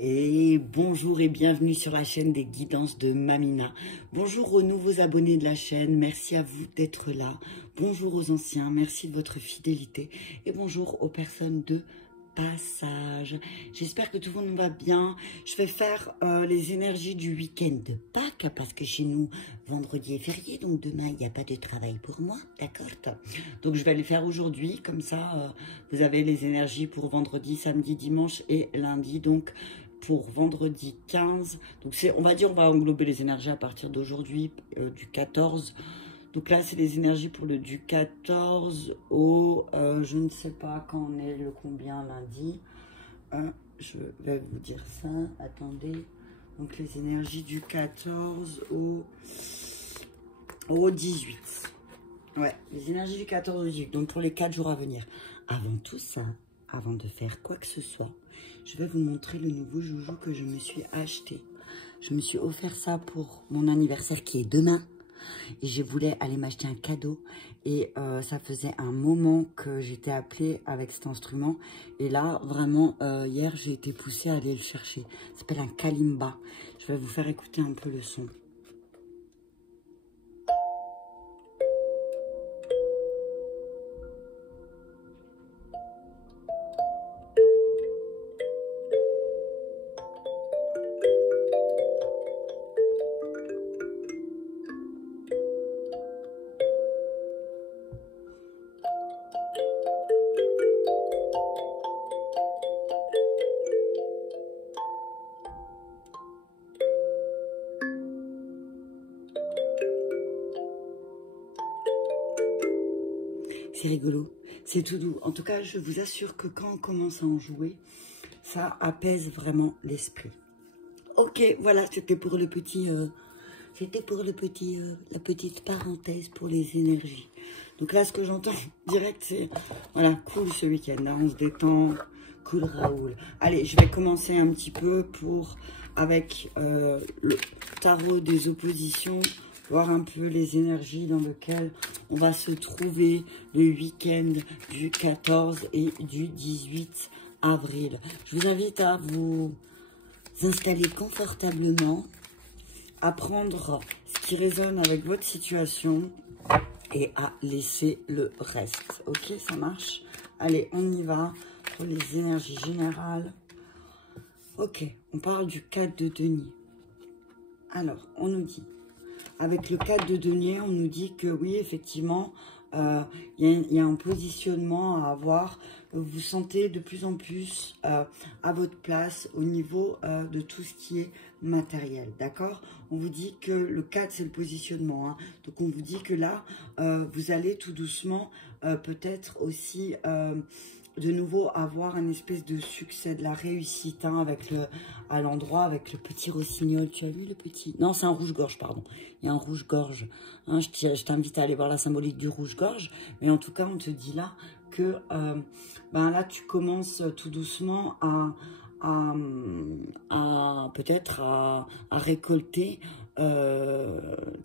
Et bonjour et bienvenue sur la chaîne des guidances de Mamina. Bonjour aux nouveaux abonnés de la chaîne, merci à vous d'être là. Bonjour aux anciens, merci de votre fidélité. Et bonjour aux personnes de passage. J'espère que tout le monde va bien. Je vais faire les énergies du week-end de Pâques parce que chez nous, vendredi est férié, donc demain, il n'y a pas de travail pour moi, d'accord? Donc je vais les faire aujourd'hui, comme ça, vous avez les énergies pour vendredi, samedi, dimanche et lundi, donc pour vendredi 15. Donc on va dire, on va englober les énergies à partir d'aujourd'hui, du 14. Donc là, c'est les énergies pour le du 14 au, je ne sais pas quand on est le combien lundi. Je vais vous dire ça, attendez. Donc les énergies du 14 au 18. Ouais, les énergies du 14 au 18, donc pour les 4 jours à venir. Avant tout ça, avant de faire quoi que ce soit, je vais vous montrer le nouveau joujou que je me suis acheté. Je me suis offert ça pour mon anniversaire qui est demain. Et je voulais aller m'acheter un cadeau. Et ça faisait un moment que j'étais appelée avec cet instrument. Et là, vraiment, hier, j'ai été poussée à aller le chercher. Ça s'appelle un kalimba. Je vais vous faire écouter un peu le son. C'est rigolo, c'est tout doux. En tout cas, je vous assure que quand on commence à en jouer, ça apaise vraiment l'esprit. Ok, voilà, c'était pour le petit, la petite parenthèse pour les énergies. Donc là, ce que j'entends direct, c'est, voilà, cool ce week-end, là, on se détend, cool Raoul. Allez, je vais commencer un petit peu avec le tarot des oppositions, voir un peu les énergies dans lesquelles on va se trouver le week-end du 14 et du 18 avril. Je vous invite à vous installer confortablement, à prendre ce qui résonne avec votre situation et à laisser le reste. Ok, ça marche? Allez, on y va pour les énergies générales. Ok, on parle du 4 de denier. Alors, on nous dit, avec le 4 de denier, on nous dit que oui, effectivement, il y a un positionnement à avoir. Vous vous sentez de plus en plus à votre place au niveau de tout ce qui est matériel, d'accord? On vous dit que le 4, c'est le positionnement. Hein. Donc, on vous dit que là, vous allez tout doucement peut-être aussi de nouveau avoir un espèce de succès, de la réussite hein, à l'endroit avec le petit rossignol. Tu as vu le petit? Non, c'est un rouge-gorge, pardon. Il y a un rouge-gorge. Hein, je t'invite à aller voir la symbolique du rouge-gorge. Mais en tout cas, on te dit là que là, tu commences tout doucement peut-être à récolter,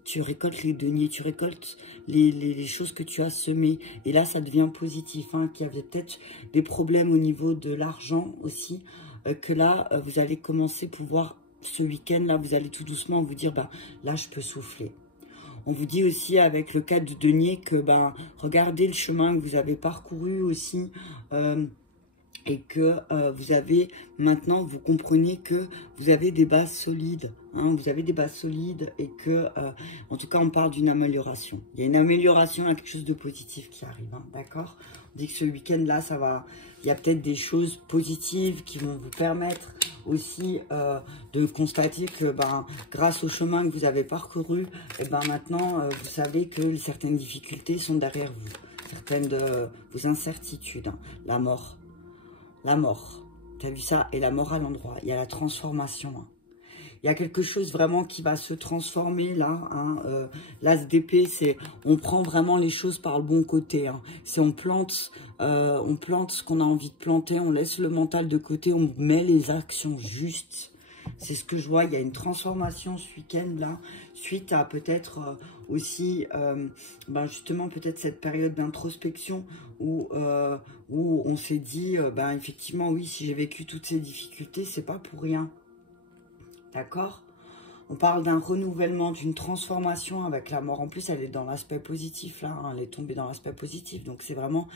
tu récoltes les deniers, tu récoltes les choses que tu as semées. Et là, ça devient positif, hein, qu'il y avait peut-être des problèmes au niveau de l'argent aussi, que là, vous allez commencer à pouvoir, ce week-end, là, vous allez tout doucement vous dire, là, je peux souffler. On vous dit aussi avec le 4 de denier que, regardez le chemin que vous avez parcouru aussi, et que vous avez, maintenant, vous comprenez que vous avez des bases solides. Hein, vous avez des bases solides et que, en tout cas, on parle d'une amélioration. Il y a une amélioration, il y a quelque chose de positif qui arrive, hein, d'accord? On dit que ce week-end-là, ça va... Il y a peut-être des choses positives qui vont vous permettre aussi de constater que, grâce au chemin que vous avez parcouru, et maintenant, vous savez que certaines difficultés sont derrière vous. Certaines de vos incertitudes, hein, la mort. La mort, tu as vu ça? Et la mort à l'endroit, il y a la transformation. Hein. Il y a quelque chose vraiment qui va se transformer là. Hein. L'as d'épée, c'est on prend vraiment les choses par le bon côté. Hein. C'est on plante ce qu'on a envie de planter, on laisse le mental de côté, on met les actions justes. C'est ce que je vois. Il y a une transformation ce week-end là, suite à peut-être aussi, ben justement peut-être cette période d'introspection où on s'est dit, ben effectivement oui, si j'ai vécu toutes ces difficultés, c'est pas pour rien. D'accord? On parle d'un renouvellement, d'une transformation avec la mort. En plus, elle est dans l'aspect positif, là. Hein, elle est tombée dans l'aspect positif. Donc, c'est vraiment,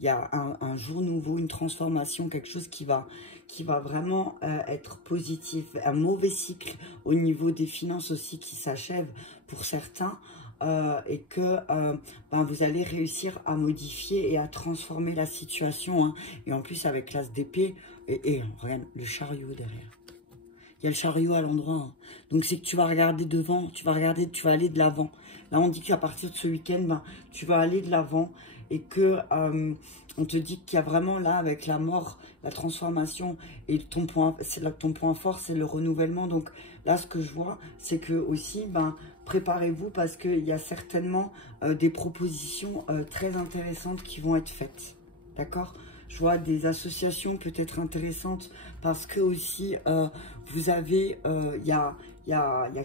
il y a un jour nouveau, une transformation, quelque chose qui va vraiment être positif. Un mauvais cycle au niveau des finances aussi qui s'achève pour certains. Et que ben, vous allez réussir à modifier et à transformer la situation. Hein. Et en plus, avec l'as d'épée, et regarde, le chariot derrière. Il y a le chariot à l'endroit. Hein. Donc, c'est que tu vas regarder devant, tu vas aller de l'avant. Là, on dit qu'à partir de ce week-end, ben, tu vas aller de l'avant et que on te dit qu'il y a vraiment là, avec la mort, la transformation et ton point fort, c'est le renouvellement. Donc, là, ce que je vois, c'est que aussi, ben, préparez-vous parce qu'il y a certainement des propositions très intéressantes qui vont être faites. D'accord ? Je vois des associations peut-être intéressantes parce que aussi vous avez, il y a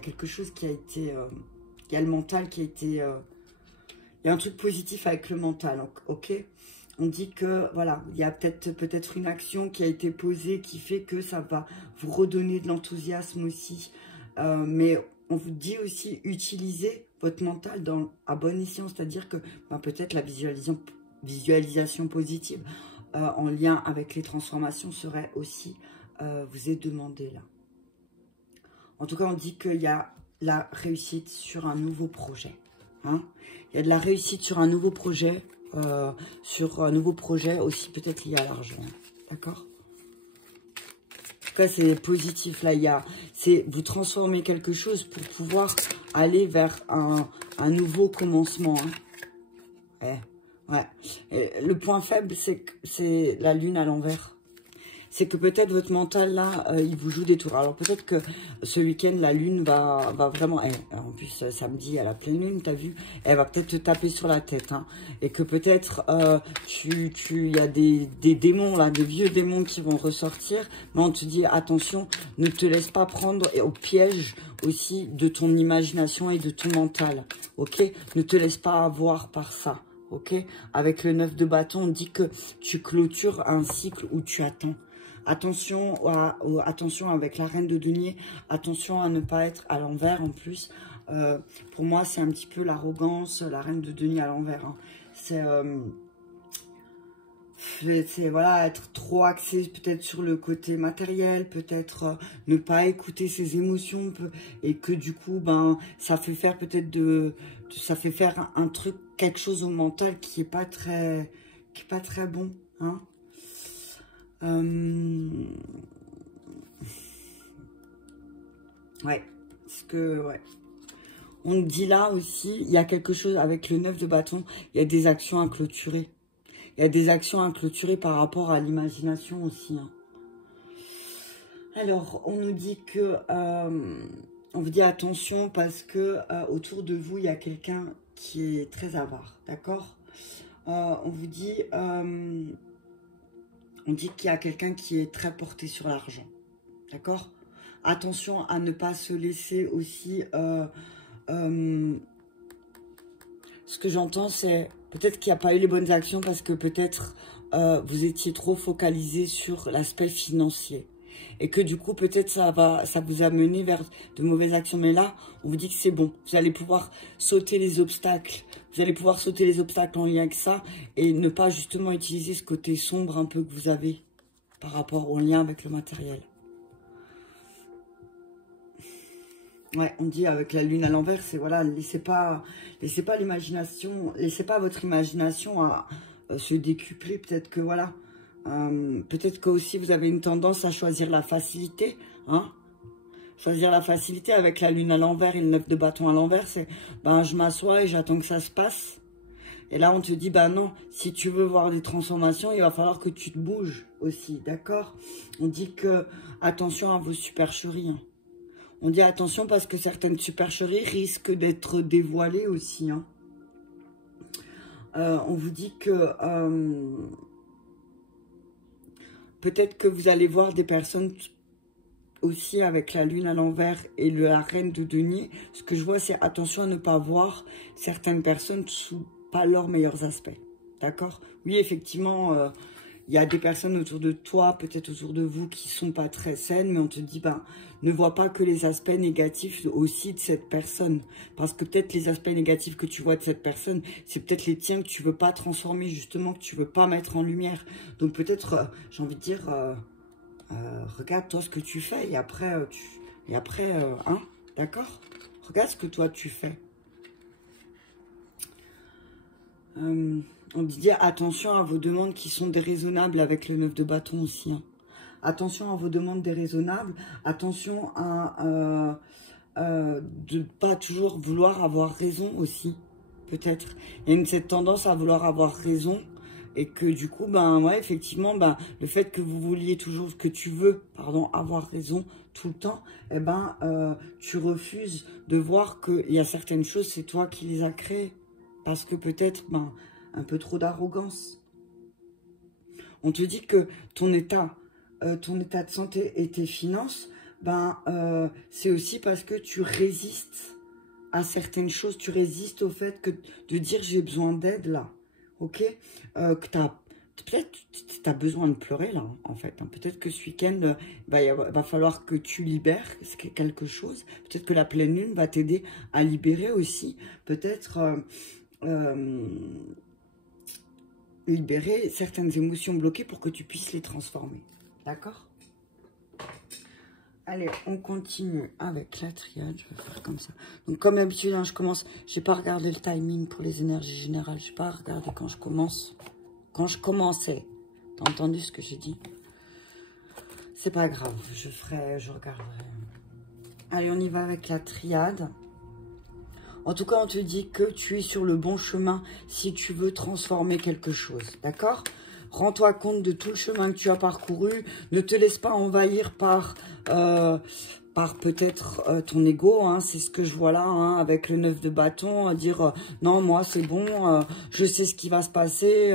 quelque chose qui a été, il y a le mental qui a été, il y a un truc positif avec le mental, ok? On dit que voilà, il y a peut-être une action qui a été posée qui fait que ça va vous redonner de l'enthousiasme aussi, mais on vous dit aussi utiliser votre mental à bon escient, c'est-à-dire que ben, peut-être la visualisation positive en lien avec les transformations serait aussi vous est demandé là. En tout cas, on dit qu'il y a la réussite sur un nouveau projet. Hein, il y a de la réussite sur un nouveau projet, aussi peut-être lié à l'argent. D'accord? En tout cas, c'est positif. Là, c'est vous transformer quelque chose pour pouvoir aller vers un nouveau commencement. Hein. Ouais. Et le point faible, c'est que c'est la lune à l'envers. C'est que peut-être votre mental, là, il vous joue des tours. Alors, peut-être que ce week-end, la lune va vraiment... en plus, samedi, à la pleine lune, t'as vu? Elle va peut-être te taper sur la tête. Hein, et que peut-être, il y a des démons, là, des vieux démons qui vont ressortir. Mais on te dit, attention, ne te laisse pas prendre au piège aussi de ton imagination et de ton mental. Ok? Ne te laisse pas avoir par ça. Ok? Avec le 9 de bâton, on dit que tu clôtures un cycle où tu attends. Attention, attention avec la reine de denier, attention à ne pas être à l'envers en plus. Pour moi, c'est un petit peu l'arrogance, la reine de denier à l'envers. Hein. C'est voilà, être trop axé peut-être sur le côté matériel, peut-être ne pas écouter ses émotions et que du coup, ben, ça fait faire peut-être ça fait faire un truc, quelque chose au mental qui est pas très bon. Hein. Ouais, parce que, ouais. On dit là aussi, il y a quelque chose avec le 9 de bâton, il y a des actions à clôturer. Il y a des actions à clôturer par rapport à l'imagination aussi. Hein. Alors, on nous dit que, on vous dit attention parce que autour de vous, il y a quelqu'un qui est très avare, d'accord? On vous dit... on dit qu'il y a quelqu'un qui est très porté sur l'argent. D'accord? Attention à ne pas se laisser aussi... ce que j'entends, c'est peut-être qu'il n'y a pas eu les bonnes actions parce que peut-être vous étiez trop focalisé sur l'aspect financier. Et que du coup, peut-être ça vous a mené vers de mauvaises actions. Mais là, on vous dit que c'est bon. Vous allez pouvoir sauter les obstacles. Vous allez pouvoir sauter les obstacles en lien avec ça. Et ne pas justement utiliser ce côté sombre un peu que vous avez par rapport au lien avec le matériel. Ouais, on dit avec la lune à l'envers, c'est voilà, laissez pas l'imagination, laissez pas votre imagination à se décupler. Peut-être que voilà, peut-être que aussi vous avez une tendance à choisir la facilité, hein. Choisir la facilité avec la lune à l'envers et le 9 de bâton à l'envers, c'est ben je m'assois et j'attends que ça se passe. Et là on te dit ben non, si tu veux voir des transformations, il va falloir que tu te bouges aussi, d'accord? On dit que attention à vos supercheries. Hein. On dit attention parce que certaines supercheries risquent d'être dévoilées aussi. Hein. On vous dit que peut-être que vous allez voir des personnes aussi avec la lune à l'envers et la reine de denier, ce que je vois, c'est attention à ne pas voir certaines personnes sous pas leurs meilleurs aspects. D'accord? Oui, effectivement, il y a des personnes autour de toi, peut-être autour de vous, qui sont pas très saines, mais on te dit, ben, ne vois pas que les aspects négatifs aussi de cette personne. Parce que peut-être les aspects négatifs que tu vois de cette personne, c'est peut-être les tiens que tu veux pas transformer, justement, que tu veux pas mettre en lumière. Donc peut-être, j'ai envie de dire, regarde toi ce que tu fais et après, hein, d'accord? Regarde ce que toi tu fais. On dit attention à vos demandes qui sont déraisonnables avec le 9 de bâton aussi. Hein. Attention à vos demandes déraisonnables. Attention à de pas toujours vouloir avoir raison aussi. Peut-être. Il y a cette tendance à vouloir avoir raison. Et que du coup, ben ouais, effectivement, ben, le fait que vous vouliez toujours, que tu veux, pardon, avoir raison tout le temps, eh ben, tu refuses de voir qu'il y a certaines choses, c'est toi qui les as créées. Parce que peut-être, ben, un peu trop d'arrogance. On te dit que ton état de santé et tes finances, ben, c'est aussi parce que tu résistes à certaines choses. Tu résistes au fait de dire j'ai besoin d'aide là. Ok, que peut-être tu as besoin de pleurer là, hein, en fait. Hein. Peut-être que ce week-end, va falloir que tu libères quelque chose. Peut-être que la pleine lune va t'aider à libérer aussi. Peut-être libérer certaines émotions bloquées pour que tu puisses les transformer. D'accord? Allez, on continue avec la triade. Je vais faire comme ça. Donc, comme d'habitude, hein, je commence. Je n'ai pas regardé le timing pour les énergies générales. Je n'ai pas regardé quand je commence. Quand je commençais. T'as entendu ce que j'ai dit? C'est pas grave. Je regarderai. Allez, on y va avec la triade. En tout cas, on te dit que tu es sur le bon chemin si tu veux transformer quelque chose. D'accord? Rends-toi compte de tout le chemin que tu as parcouru. Ne te laisse pas envahir par peut-être ton ego. Hein, c'est ce que je vois là, hein, avec le 9 de bâton. Dire non, moi c'est bon, je sais ce qui va se passer.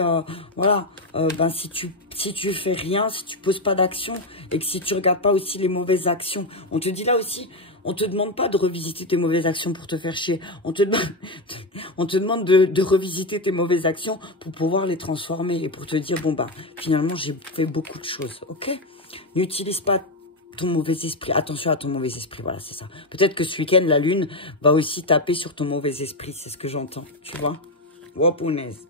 Voilà. Ben, si tu fais rien, si tu poses pas d'action et que si tu regardes pas aussi les mauvaises actions. On te dit là aussi... On ne te demande pas de revisiter tes mauvaises actions pour te faire chier. On te demande de revisiter tes mauvaises actions pour pouvoir les transformer et pour te dire, bon, bah, finalement, j'ai fait beaucoup de choses, ok? N'utilise pas ton mauvais esprit. Attention à ton mauvais esprit, voilà, c'est ça. Peut-être que ce week-end, la lune va aussi taper sur ton mauvais esprit, c'est ce que j'entends, tu vois? Oh, punaise.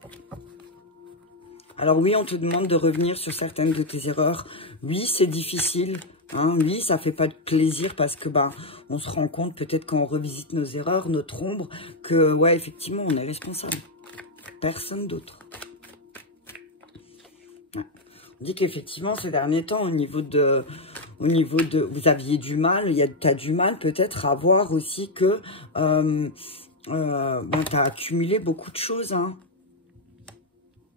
Alors oui, on te demande de revenir sur certaines de tes erreurs. Oui, c'est difficile. Hein, oui, ça fait pas de plaisir parce que bah on se rend compte peut-être quand on revisite nos erreurs, notre ombre, que ouais, effectivement, on est responsable. Personne d'autre. Ouais. On dit qu'effectivement, ces derniers temps, au niveau de vous aviez du mal, tu as du mal peut-être à voir aussi que bon, tu as accumulé beaucoup de choses, hein.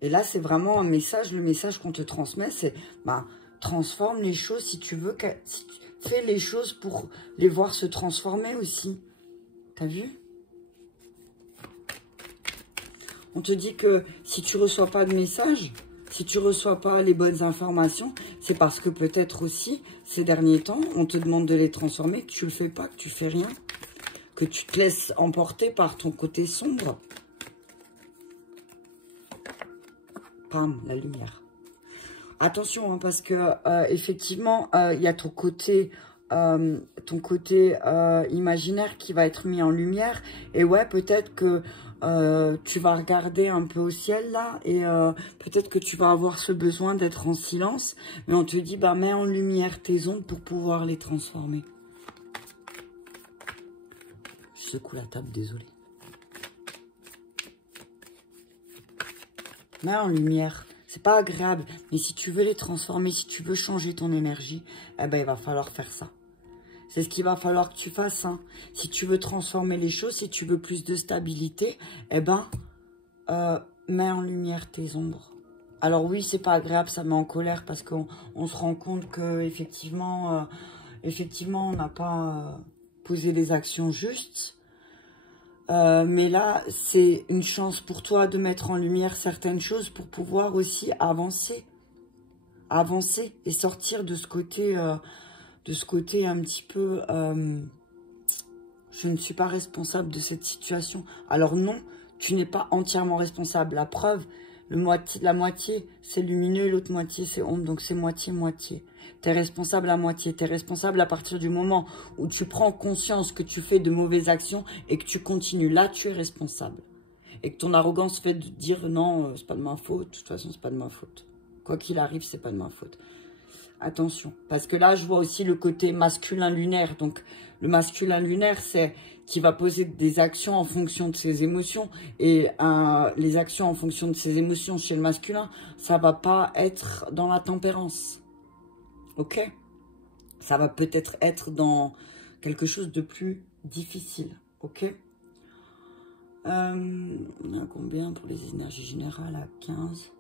Et là, c'est vraiment un message, le message qu'on te transmet, c'est bah, transforme les choses si tu veux, fais les choses pour les voir se transformer aussi. T'as vu? On te dit que si tu reçois pas de message, si tu reçois pas les bonnes informations, c'est parce que peut-être aussi, ces derniers temps, on te demande de les transformer, que tu le fais pas, que tu fais rien, que tu te laisses emporter par ton côté sombre. Pam, la lumière. Attention, hein, parce que effectivement, il y a ton côté imaginaire qui va être mis en lumière. Et ouais, peut-être que tu vas regarder un peu au ciel là, et peut-être que tu vas avoir ce besoin d'être en silence. Mais on te dit, bah mets en lumière tes ondes pour pouvoir les transformer. Je secoue la table, désolé. Mets en lumière. C'est pas agréable, mais si tu veux les transformer, si tu veux changer ton énergie, eh ben, il va falloir faire ça. C'est ce qu'il va falloir que tu fasses. Hein. Si tu veux transformer les choses, si tu veux plus de stabilité, eh ben, mets en lumière tes ombres. Alors oui, c'est pas agréable, ça met en colère parce qu'on se rend compte que effectivement, on n'a pas posé les actions justes. Mais là, c'est une chance pour toi de mettre en lumière certaines choses pour pouvoir aussi avancer et sortir de ce côté de ce côté un petit peu... je ne suis pas responsable de cette situation. Alors non, tu n'es pas entièrement responsable. La preuve, la moitié, c'est lumineux et l'autre moitié, c'est ombre. Donc c'est moitié-moitié. Tu es responsable à moitié. Tu es responsable à partir du moment où tu prends conscience que tu fais de mauvaises actions et que tu continues. Là, tu es responsable. Et que ton arrogance fait de dire non, c'est pas de ma faute. De toute façon, c'est pas de ma faute. Quoi qu'il arrive, c'est pas de ma faute. Attention, parce que là, je vois aussi le côté masculin lunaire. Donc, le masculin lunaire, c'est qui va poser des actions en fonction de ses émotions. Et les actions en fonction de ses émotions chez le masculin, ça va pas être dans la tempérance. Ok? Ça va peut-être être dans quelque chose de plus difficile. Ok? On a combien pour les énergies générales à 15?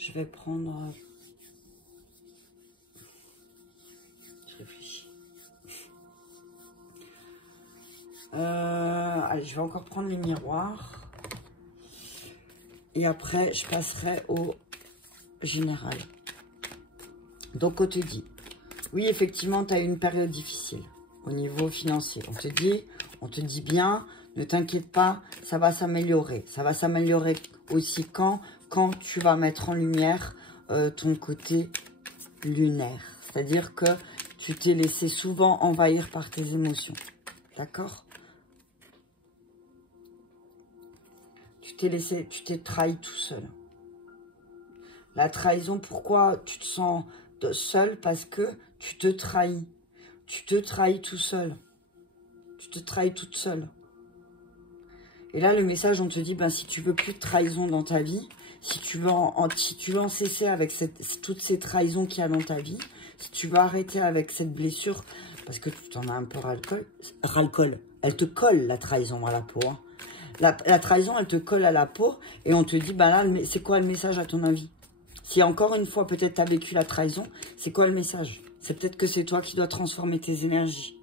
Je vais prendre... Je réfléchis. Allez, je vais encore prendre les miroirs. Et après, je passerai au général. Donc, on te dit... Oui, effectivement, tu as eu une période difficile au niveau financier. On te dit bien, ne t'inquiète pas, ça va s'améliorer. Ça va s'améliorer aussi quand tu vas mettre en lumière ton côté lunaire. C'est-à-dire que tu t'es laissé souvent envahir par tes émotions. D'accord? Tu t'es trahi tout seul. La trahison, pourquoi tu te sens seul? Parce que tu te trahis. Tu te trahis tout seul. Tu te trahis toute seule. Et là, le message, on te dit, ben, si tu veux plus de trahison dans ta vie, si tu veux en cesser avec toutes ces trahisons qu'il y a dans ta vie, si tu veux arrêter avec cette blessure, parce que tu t'en as un peu ras-le-colle, elle te colle la trahison à la peau. Hein. La trahison, elle te colle à la peau et on te dit, ben là, c'est quoi le message à ton avis? Si encore une fois, peut-être tu as vécu la trahison, c'est quoi le message? C'est peut-être que c'est toi qui dois transformer tes énergies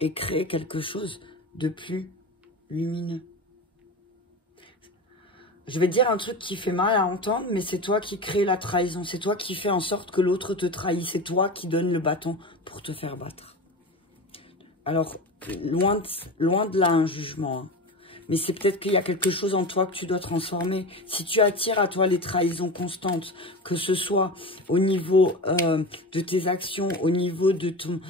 et créer quelque chose de plus lumineux. Je vais te dire un truc qui fait mal à entendre, mais c'est toi qui crée la trahison. C'est toi qui fais en sorte que l'autre te trahit. C'est toi qui donne le bâton pour te faire battre. Alors, loin de là un jugement. Hein. Mais c'est peut-être qu'il y a quelque chose en toi que tu dois transformer. Si tu attires à toi les trahisons constantes, que ce soit au niveau de tes actions, au niveau de tous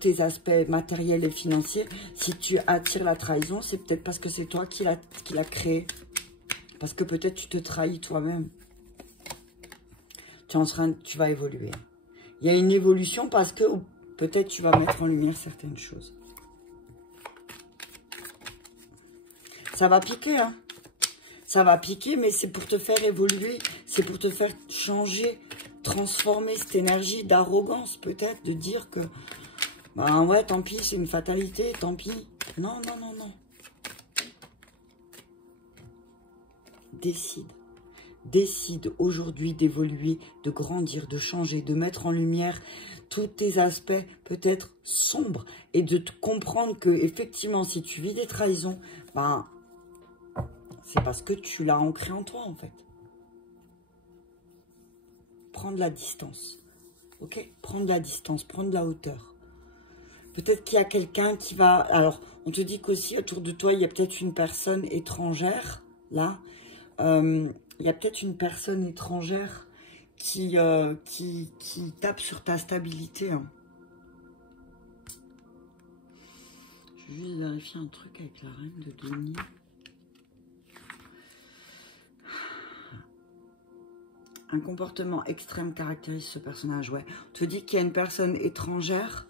tes aspects matériels et financiers, si tu attires la trahison, c'est peut-être parce que c'est toi qui l'a créé. Parce que peut-être tu te trahis toi-même. Tu vas évoluer. Il y a une évolution parce que peut-être tu vas mettre en lumière certaines choses. Ça va piquer, hein. Ça va piquer, mais c'est pour te faire évoluer. C'est pour te faire changer, transformer cette énergie d'arrogance, peut-être, de dire que, ben ouais, tant pis, c'est une fatalité, tant pis. Non, non, non, non. Décide. Décide aujourd'hui d'évoluer, de grandir, de changer, de mettre en lumière tous tes aspects peut-être sombres et de te comprendre que, effectivement, si tu vis des trahisons, ben, c'est parce que tu l'as ancré en toi, en fait. Prends de la distance. Ok? Prends de la distance, prends de la hauteur. Peut-être qu'il y a quelqu'un qui va... Alors, on te dit qu'aussi, autour de toi, il y a peut-être une personne étrangère, là. Il y a peut-être une personne étrangère qui tape sur ta stabilité. Hein. Je vais juste vérifier un truc avec la reine de Denis. Un comportement extrême caractérise ce personnage, ouais. On te dit qu'il y a une personne étrangère,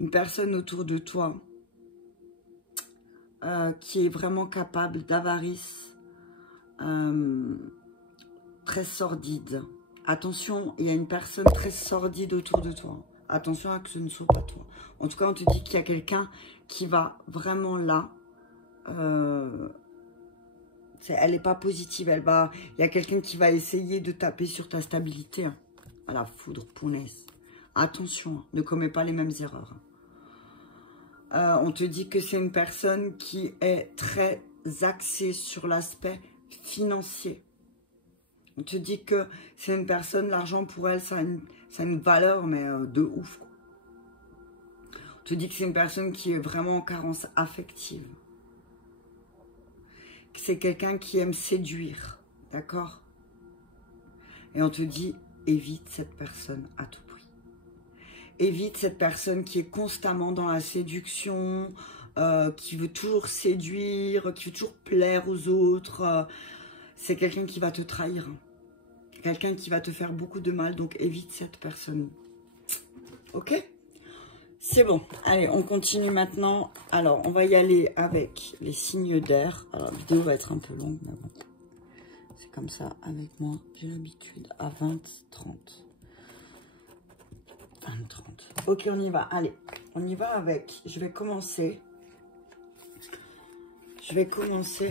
une personne autour de toi qui est vraiment capable d'avarice, très sordide. Attention, il y a une personne très sordide autour de toi. Attention à que ce ne soit pas toi. En tout cas, on te dit qu'il y a quelqu'un qui va vraiment là... elle n'est pas positive. Il y a quelqu'un qui va essayer de taper sur ta stabilité. Hein. À la foudre, punaise. Attention, hein, ne commets pas les mêmes erreurs. On te dit que c'est une personne qui est très axée sur l'aspect financier. On te dit que c'est une personne, l'argent pour elle, ça a une valeur, mais de ouf, quoi. On te dit que c'est une personne qui est vraiment en carence affective. Que c'est quelqu'un qui aime séduire, d'accord? Et on te dit, évite cette personne à tout prix. Évite cette personne qui est constamment dans la séduction, qui veut toujours séduire, qui veut toujours plaire aux autres. C'est quelqu'un qui va te trahir. Quelqu'un qui va te faire beaucoup de mal, donc évite cette personne. Ok? C'est bon. Allez, on continue maintenant. Alors, on va y aller avec les signes d'air. Alors, la vidéo va être un peu longue, mais bon. C'est comme ça avec moi. J'ai l'habitude à 20-30. 20-30. Ok, on y va. Allez, on y va avec... Je vais commencer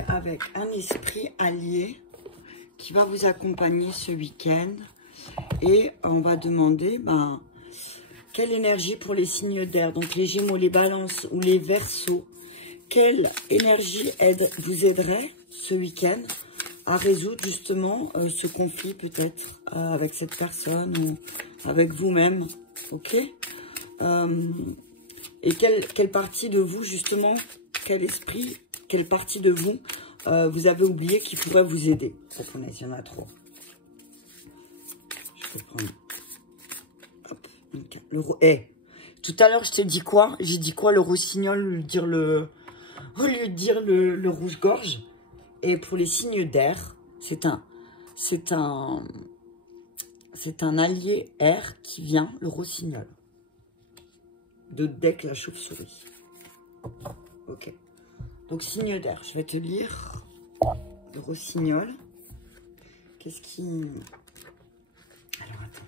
avec un esprit allié qui va vous accompagner ce week-end. Et on va demander... quelle énergie pour les signes d'air, donc les Gémeaux, les Balances ou les Verseaux, quelle énergie vous aiderait ce week-end à résoudre justement ce conflit peut-être avec cette personne ou avec vous-même, ok? Et quelle partie de vous justement, quel esprit, quelle partie de vous vous avez oublié qui pourrait vous aider? Ça connaît, il y en a trop. Je vais prendre... Tout à l'heure, je t'ai dit quoi? J'ai dit quoi? Le rossignol, au lieu de dire le rouge-gorge. Et pour les signes d'air, c'est un allié air qui vient, le rossignol. De deck la chauve-souris. Ok. Donc, signe d'air, je vais te lire le rossignol. Qu'est-ce qui... Alors, attends.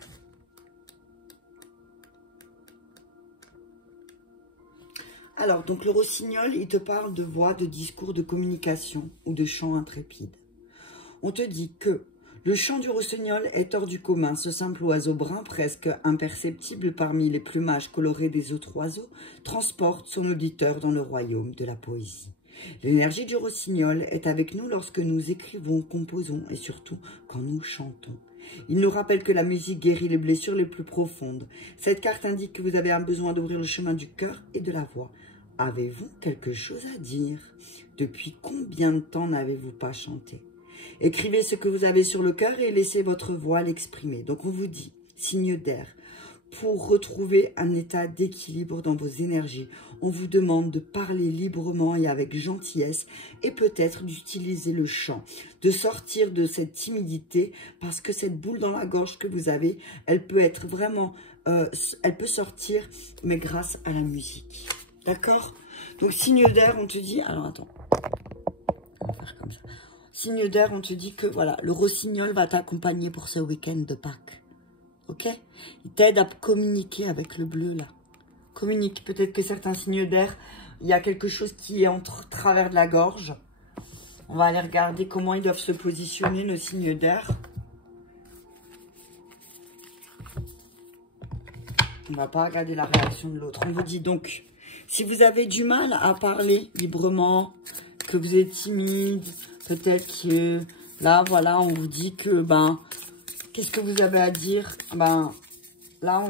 Alors, donc le rossignol, il te parle de voix, de discours, de communication ou de chant intrépide. On te dit que le chant du rossignol est hors du commun. Ce simple oiseau brun, presque imperceptible parmi les plumages colorés des autres oiseaux, transporte son auditeur dans le royaume de la poésie. L'énergie du rossignol est avec nous lorsque nous écrivons, composons et surtout quand nous chantons. Il nous rappelle que la musique guérit les blessures les plus profondes. Cette carte indique que vous avez un besoin d'ouvrir le chemin du cœur et de la voix. Avez-vous quelque chose à dire? Depuis combien de temps n'avez-vous pas chanté? Écrivez ce que vous avez sur le cœur et laissez votre voix l'exprimer. Donc on vous dit, signe d'air, pour retrouver un état d'équilibre dans vos énergies, on vous demande de parler librement et avec gentillesse et peut-être d'utiliser le chant, de sortir de cette timidité parce que cette boule dans la gorge que vous avez, elle peut être vraiment, elle peut sortir, mais grâce à la musique. D'accord? Donc, signe d'air, on te dit... Alors, attends. On va faire comme ça. Signe d'air, on te dit que, voilà, le rossignol va t'accompagner pour ce week-end de Pâques. Ok? Il t'aide à communiquer avec le bleu, là. Communique. Peut-être que certains signes d'air, il y a quelque chose qui est entre travers de la gorge. On va aller regarder comment ils doivent se positionner, nos signes d'air. On va pas regarder la réaction de l'autre. On vous dit donc... Si vous avez du mal à parler librement, que vous êtes timide, peut-être que là, voilà, on vous dit que, qu'est-ce que vous avez à dire? Là,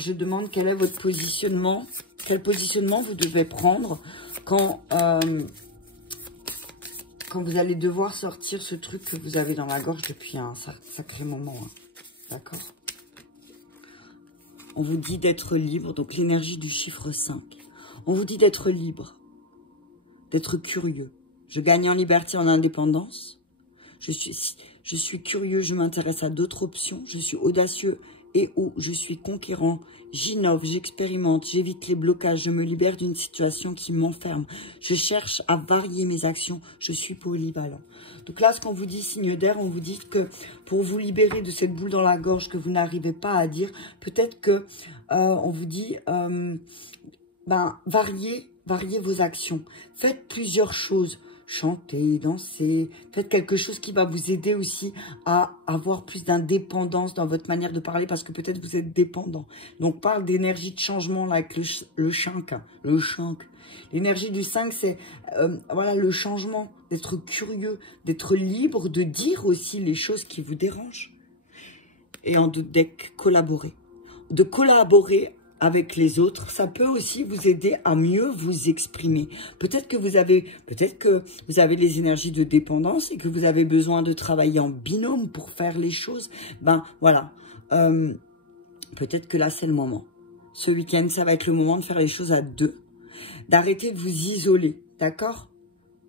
je demande quel est votre positionnement, quel positionnement vous devez prendre quand vous allez devoir sortir ce truc que vous avez dans la gorge depuis un sacré moment. Hein. D'accord? On vous dit d'être libre, donc l'énergie du chiffre 5. On vous dit d'être libre, d'être curieux. Je gagne en liberté, en indépendance. Je suis curieux, je m'intéresse à d'autres options. Je suis audacieux et je suis conquérant. J'innove, j'expérimente, j'évite les blocages. Je me libère d'une situation qui m'enferme. Je cherche à varier mes actions. Je suis polyvalent. Donc là, ce qu'on vous dit, signe d'air, on vous dit que pour vous libérer de cette boule dans la gorge que vous n'arrivez pas à dire, peut-être que on vous dit... variez vos actions. Faites plusieurs choses. chantez, dansez, faites quelque chose qui va vous aider aussi à avoir plus d'indépendance dans votre manière de parler parce que peut-être vous êtes dépendant. Donc, parle d'énergie de changement là avec le 5, le 5. L'énergie du 5, c'est voilà, le changement, d'être curieux, d'être libre, de dire aussi les choses qui vous dérangent. Et en deux decks, collaborer. De collaborer avec les autres, ça peut aussi vous aider à mieux vous exprimer. Peut-être que vous avez les énergies de dépendance et que vous avez besoin de travailler en binôme pour faire les choses. Ben voilà, peut-être que là c'est le moment. Ce week-end, ça va être le moment de faire les choses à deux, d'arrêter de vous isoler, d'accord?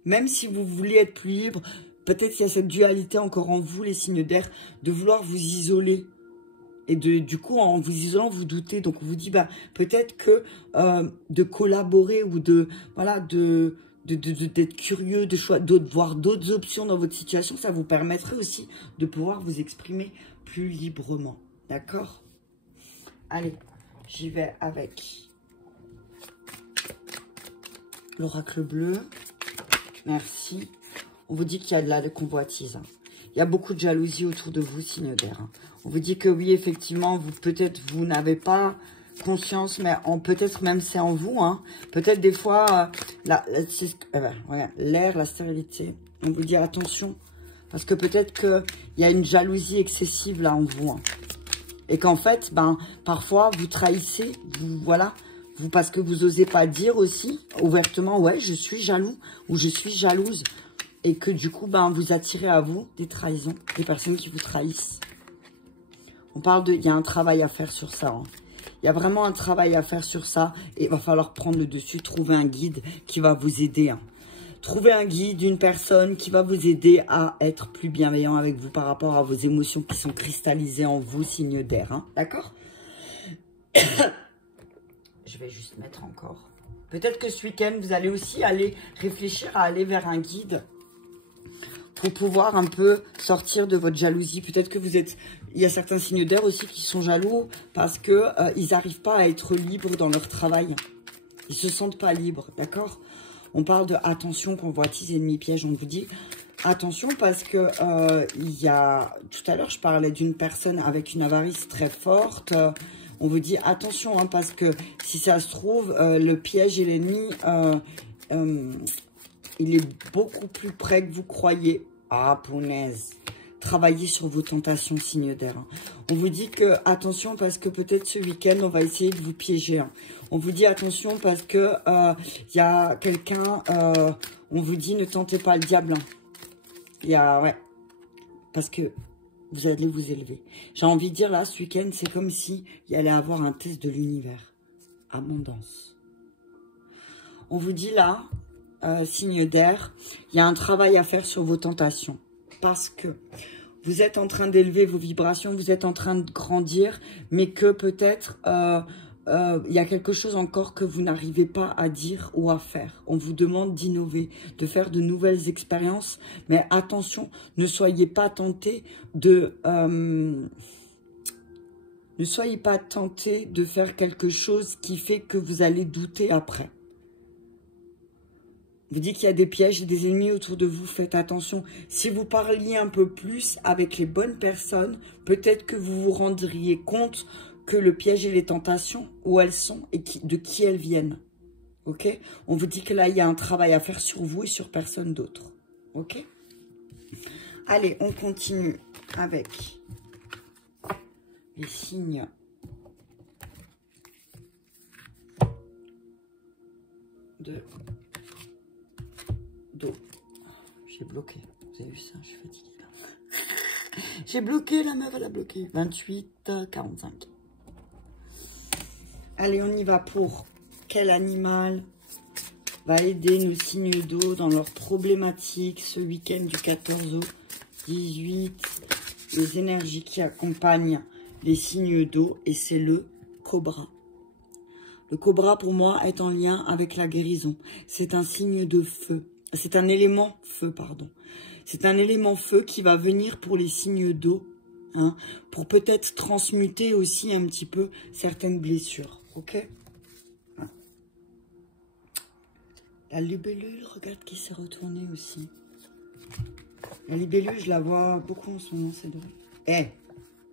Même si vous voulez être plus libre, peut-être qu'il y a cette dualité encore en vous, les signes d'air, de vouloir vous isoler. Et du coup, en vous isolant, vous doutez. Donc, on vous dit, bah, peut-être que de collaborer ou d'être curieux, de voir d'autres options dans votre situation, ça vous permettrait aussi de pouvoir vous exprimer plus librement. D'accord? Allez, j'y vais avec l'oracle bleu. Merci. On vous dit qu'il y a de la convoitise. Il y a beaucoup de jalousie autour de vous, signe d'air. On vous dit que oui, effectivement, peut-être vous n'avez pas conscience, mais peut-être même c'est en vous. Peut-être des fois, l'air, la stérilité. On vous dit attention, parce que peut-être qu'il y a une jalousie excessive là en vous. Et qu'en fait, parfois, vous trahissez, parce que vous n'osez pas dire aussi ouvertement, ouais, je suis jaloux ou je suis jalouse. Et que du coup, vous attirez à vous des trahisons, des personnes qui vous trahissent. On parle il y a un travail à faire sur ça. Il y a vraiment un travail à faire sur ça. Et il va falloir prendre le dessus, trouver un guide qui va vous aider. Trouver un guide, une personne qui va vous aider à être plus bienveillant avec vous par rapport à vos émotions qui sont cristallisées en vous, signe d'air. D'accord? Je vais juste mettre encore. Peut-être que ce week-end, vous allez aussi réfléchir à aller vers un guide pour pouvoir un peu sortir de votre jalousie. Peut-être que il y a certains signes d'air aussi qui sont jaloux parce que ils n'arrivent pas à être libres dans leur travail. Ils se sentent pas libres, d'accord? On parle de attention, convoitise, ennemi, piège. On vous dit attention parce que tout à l'heure, je parlais d'une personne avec une avarice très forte. On vous dit attention parce que si ça se trouve, le piège et l'ennemi, il est beaucoup plus près que vous croyez. Ah, punaise. Travaillez sur vos tentations, signe d'air. On vous dit que, attention, parce que peut-être ce week-end, on va essayer de vous piéger. On vous dit attention parce que y a quelqu'un, on vous dit ne tentez pas le diable. Parce que vous allez vous élever. J'ai envie de dire là, ce week-end, c'est comme si il y allait avoir un test de l'univers. Abondance. On vous dit là, signe d'air, il y a un travail à faire sur vos tentations. Parce que vous êtes en train d'élever vos vibrations, vous êtes en train de grandir, mais que peut-être il y a quelque chose encore que vous n'arrivez pas à dire ou à faire. On vous demande d'innover, de faire de nouvelles expériences, mais attention, ne soyez pas tentés de... ne soyez pas tentés de faire quelque chose qui fait que vous allez douter après. Vous dites qu'il y a des pièges et des ennemis autour de vous, faites attention. Si vous parliez un peu plus avec les bonnes personnes, peut-être que vous vous rendriez compte que le piège et les tentations, où elles sont et de qui elles viennent. Ok? On vous dit que là, il y a un travail à faire sur vous et sur personne d'autre. Ok? Allez, on continue avec les signes d'eau. J'ai bloqué. Vous avez vu ça? Je suis fatiguée là. J'ai bloqué, la meuf, elle a bloqué. 28, 45. Allez, on y va pour quel animal va aider nos signes d'eau dans leurs problématiques ce week-end du 14 au 18. Les énergies qui accompagnent les signes d'eau, et c'est le cobra. Le cobra, pour moi, est en lien avec la guérison. C'est un signe de feu. C'est un élément feu, pardon. C'est un élément feu qui va venir pour les signes d'eau, hein, pour peut-être transmuter aussi un petit peu certaines blessures. Ok? La libellule, regarde qui s'est retournée aussi. La libellule, je la vois beaucoup en ce moment, c'est drôle. Eh,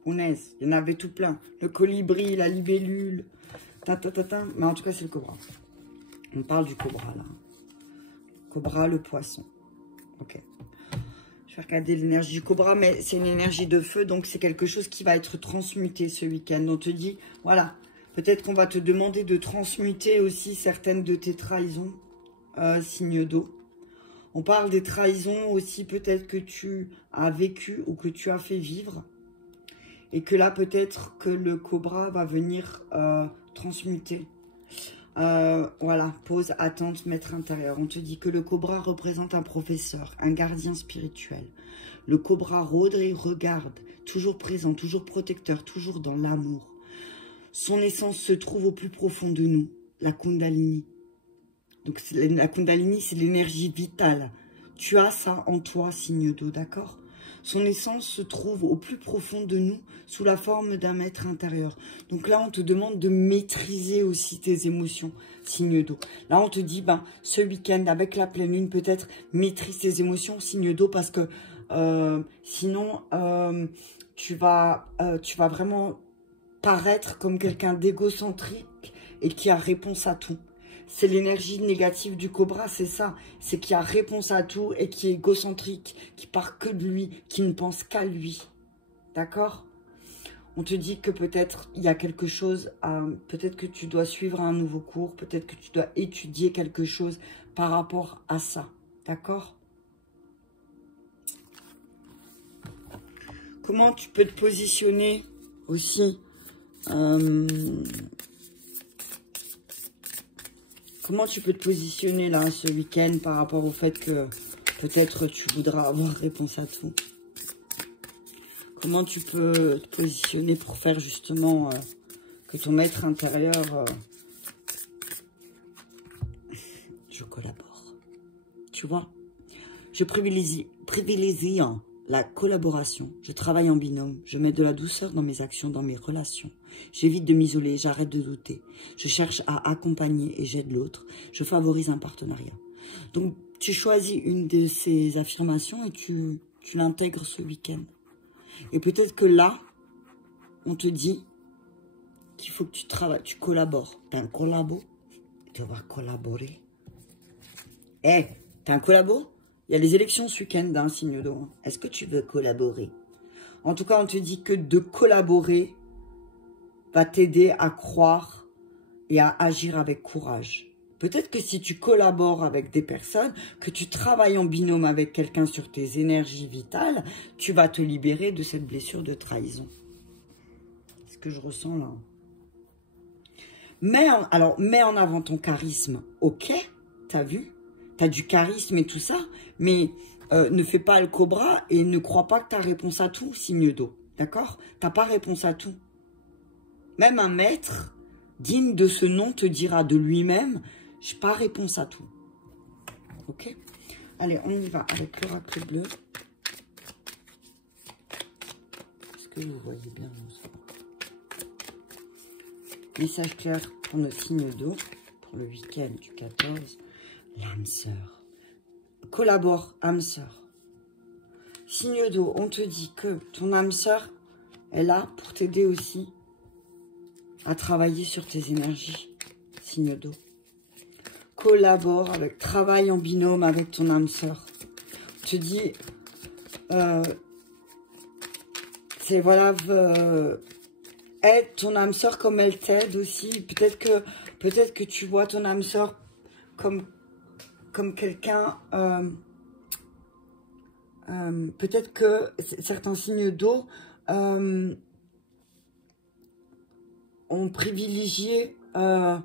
punaise, il y en avait tout plein. Le colibri, la libellule, mais en tout cas, c'est le cobra. On parle du cobra, là. Cobra, le poisson. Ok. Je vais regarder l'énergie du cobra, mais c'est une énergie de feu, donc c'est quelque chose qui va être transmuté ce week-end. On te dit, voilà, peut-être qu'on va te demander de transmuter aussi certaines de tes trahisons, signe d'eau. On parle des trahisons aussi, peut-être que tu as vécu ou que tu as fait vivre. Et que là, peut-être que le cobra va venir transmuter. Voilà, pause, attente, maître intérieur. On te dit que le cobra représente un professeur, un gardien spirituel. Le cobra rôde et regarde, toujours présent, toujours protecteur, toujours dans l'amour. Son essence se trouve au plus profond de nous, la Kundalini. Donc la Kundalini, c'est l'énergie vitale. Tu as ça en toi, signe d'eau, d'accord? Son essence se trouve au plus profond de nous, sous la forme d'un maître intérieur. Donc là, on te demande de maîtriser aussi tes émotions, signe d'eau. Là, on te dit, ben, ce week-end, avec la pleine lune, peut-être, maîtrise tes émotions, signe d'eau, parce que sinon, tu vas vraiment paraître comme quelqu'un d'égocentrique et qui a réponse à tout. C'est l'énergie négative du cobra, c'est ça. C'est qui a réponse à tout et qui est égocentrique, qui part que de lui, qui ne pense qu'à lui. D'accord? On te dit que peut-être il y a quelque chose, peut-être que tu dois suivre un nouveau cours, peut-être que tu dois étudier quelque chose par rapport à ça. D'accord? Comment tu peux te positionner aussi comment tu peux te positionner là ce week-end par rapport au fait que peut-être tu voudras avoir réponse à tout? Comment tu peux te positionner pour faire justement que ton maître intérieur, je collabore. Tu vois, je privilégie la collaboration. Je travaille en binôme. Je mets de la douceur dans mes actions, dans mes relations. J'évite de m'isoler, j'arrête de douter. Je cherche à accompagner et j'aide l'autre. Je favorise un partenariat. Donc, tu choisis une de ces affirmations et tu l'intègres ce week-end. Et peut-être que là, on te dit qu'il faut que tu travailles, tu collabores. T'as un collabo, tu vas collaborer. Eh, t'as un collabo? Il y a les élections ce week-end, hein, signe d'eau. Est-ce que tu veux collaborer? En tout cas, on te dit que de collaborer va t'aider à croire et à agir avec courage. Peut-être que si tu collabores avec des personnes, que tu travailles en binôme avec quelqu'un sur tes énergies vitales, tu vas te libérer de cette blessure de trahison. C'est ce que je ressens là. Alors, mets en avant ton charisme, ok, t'as vu? T'as du charisme et tout ça, mais ne fais pas le cobra et ne crois pas que tu as réponse à tout, signe d'eau. D'accord? T'as pas réponse à tout. Même un maître digne de ce nom te dira de lui-même, j'ai pas réponse à tout. Ok? Allez, on y va avec l'oracle bleu. Est-ce que vous voyez bien ça? Message clair pour notre signe d'eau, pour le week-end du 14. L'âme sœur. Collabore, âme sœur. Signe d'eau, on te dit que ton âme sœur est là pour t'aider aussi à travailler sur tes énergies. Signe d'eau. Collabore, travaille en binôme avec ton âme sœur. On te dit, c'est voilà, aide ton âme sœur comme elle t'aide aussi. Peut-être que tu vois ton âme sœur comme quelqu'un, peut-être que certains signes d'eau ont privilégié la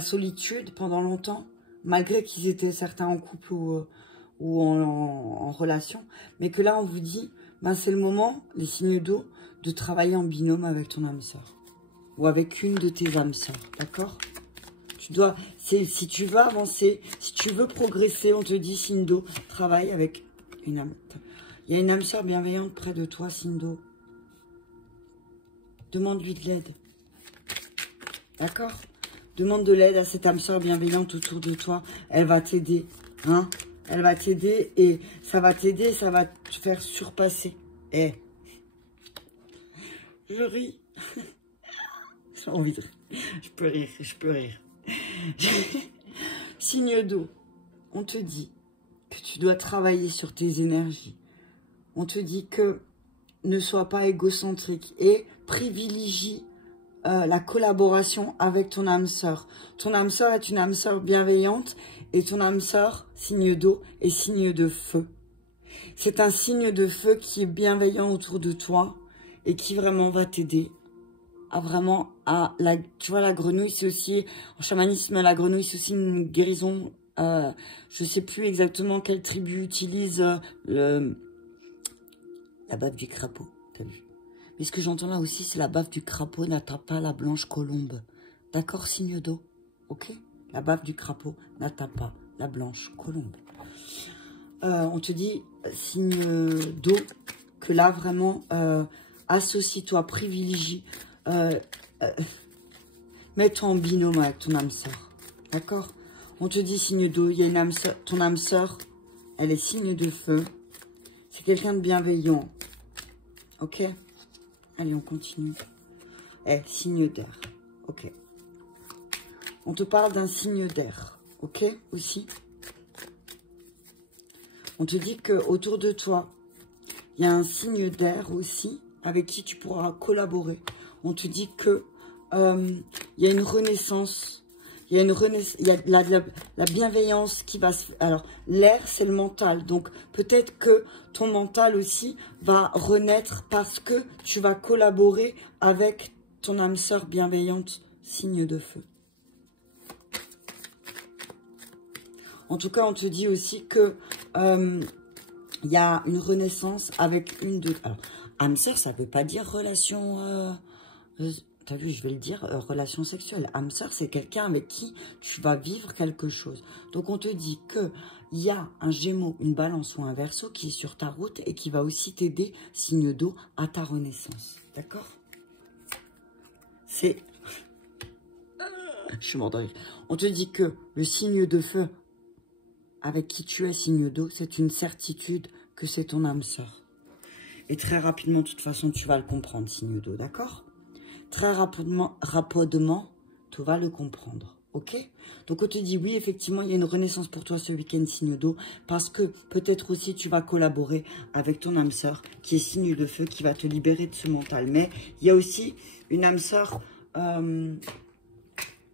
solitude pendant longtemps, malgré qu'ils étaient certains en couple ou en relation, mais que là on vous dit, ben c'est le moment, les signes d'eau, de travailler en binôme avec ton âme sœur, ou avec une de tes âmes sœurs, d'accord? Tu dois, si tu veux avancer, si tu veux progresser, on te dit, signe d'eau, travaille avec une âme. Il y a une âme sœur bienveillante près de toi, signe d'eau. Demande-lui de l'aide. D'accord? Demande de l'aide à cette âme sœur bienveillante autour de toi. Elle va t'aider. Hein? Elle va t'aider et ça va t'aider, ça va te faire surpasser. Eh, je ris. J'ai envie de rire. Je peux rire, je peux rire. Signe d'eau, on te dit que tu dois travailler sur tes énergies. On te dit que ne sois pas égocentrique et privilégie la collaboration avec ton âme sœur. Ton âme sœur est une âme sœur bienveillante et ton âme sœur, signe d'eau, est signe de feu. C'est un signe de feu qui est bienveillant autour de toi et qui vraiment va t'aider à vraiment tu vois, la grenouille, c'est aussi, en chamanisme, la grenouille, c'est aussi une guérison. Je sais plus exactement quelle tribu utilise la bave du crapaud, t'as vu? Mais ce que j'entends là aussi, c'est la bave du crapaud n'attrape pas la blanche colombe. D'accord, signe d'eau? Ok? La bave du crapaud n'attrape pas la blanche colombe. On te dit, signe d'eau, que là, vraiment, associe-toi, privilégie, mets-toi en binôme avec ton âme sœur. D'accord? On te dit, signe d'eau, il y a une âme sœur, ton âme sœur, elle est signe de feu. C'est quelqu'un de bienveillant. Ok? Allez, on continue. Signe d'air. Ok. On te parle d'un signe d'air. Ok? Aussi. On te dit que autour de toi, il y a un signe d'air aussi avec qui tu pourras collaborer. On te dit que il y a une renaissance. Il y a la bienveillance qui va se faire. Alors, l'air, c'est le mental. Donc, peut-être que ton mental aussi va renaître parce que tu vas collaborer avec ton âme sœur bienveillante, signe de feu. En tout cas, on te dit aussi que il y a une renaissance avec une de... Alors, âme sœur, ça ne veut pas dire relation... T'as vu, je vais le dire, relation sexuelle. Âme sœur, c'est quelqu'un avec qui tu vas vivre quelque chose. Donc, on te dit qu'il y a un Gémeaux, une Balance ou un Verseau qui est sur ta route et qui va aussi t'aider, signe d'eau, à ta renaissance. D'accord? C'est... Je suis mort de rire. On te dit que le signe de feu avec qui tu es, signe d'eau, c'est une certitude que c'est ton âme sœur. Et très rapidement, de toute façon, tu vas le comprendre, signe d'eau, d'accord? Très rapidement, tu vas le comprendre, ok? Donc, on te dit, oui, effectivement, il y a une renaissance pour toi ce week-end, signe d'eau, parce que peut-être aussi, tu vas collaborer avec ton âme sœur, qui est signe de feu, qui va te libérer de ce mental. Mais il y a aussi une âme sœur,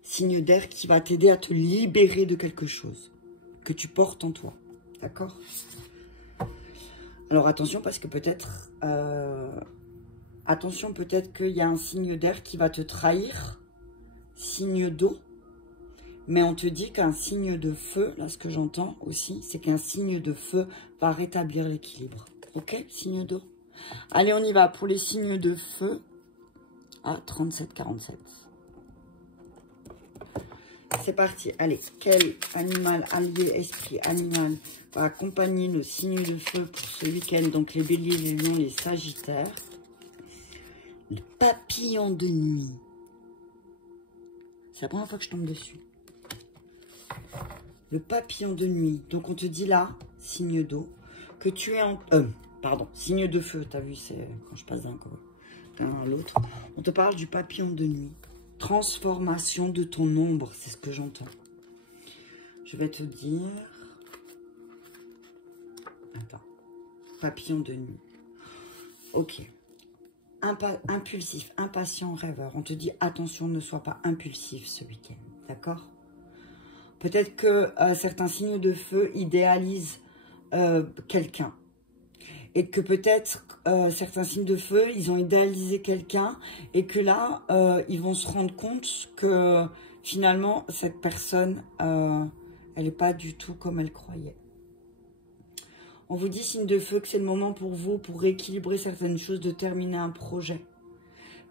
signe d'air, qui va t'aider à te libérer de quelque chose que tu portes en toi, d'accord? Alors, attention, parce que peut-être... attention, peut-être qu'il y a un signe d'air qui va te trahir, signe d'eau. Mais on te dit qu'un signe de feu, là, ce que j'entends aussi, c'est qu'un signe de feu va rétablir l'équilibre. Ok, signe d'eau. Allez, on y va pour les signes de feu à 37,47. C'est parti. Allez, quel animal, allié, esprit, animal va accompagner nos signes de feu pour ce week-end? Donc, les béliers, les lions, les sagittaires. Le papillon de nuit. C'est la première fois que je tombe dessus. Le papillon de nuit. Donc, on te dit là, signe d'eau, que tu es en... pardon, signe de feu. T'as vu, c'est quand je passe d'un à l'autre. On te parle du papillon de nuit. Transformation de ton ombre, c'est ce que j'entends. Je vais te dire... Attends. Papillon de nuit. Ok. Impulsif, impatient, rêveur. On te dit, attention, ne sois pas impulsif ce week-end. D'accord? Peut-être que certains signes de feu idéalisent quelqu'un. Et que peut-être certains signes de feu, ils ont idéalisé quelqu'un. Et que là, ils vont se rendre compte que finalement, cette personne, elle n'est pas du tout comme elle croyait. On vous dit, signe de feu, que c'est le moment pour vous, pour rééquilibrer certaines choses, de terminer un projet.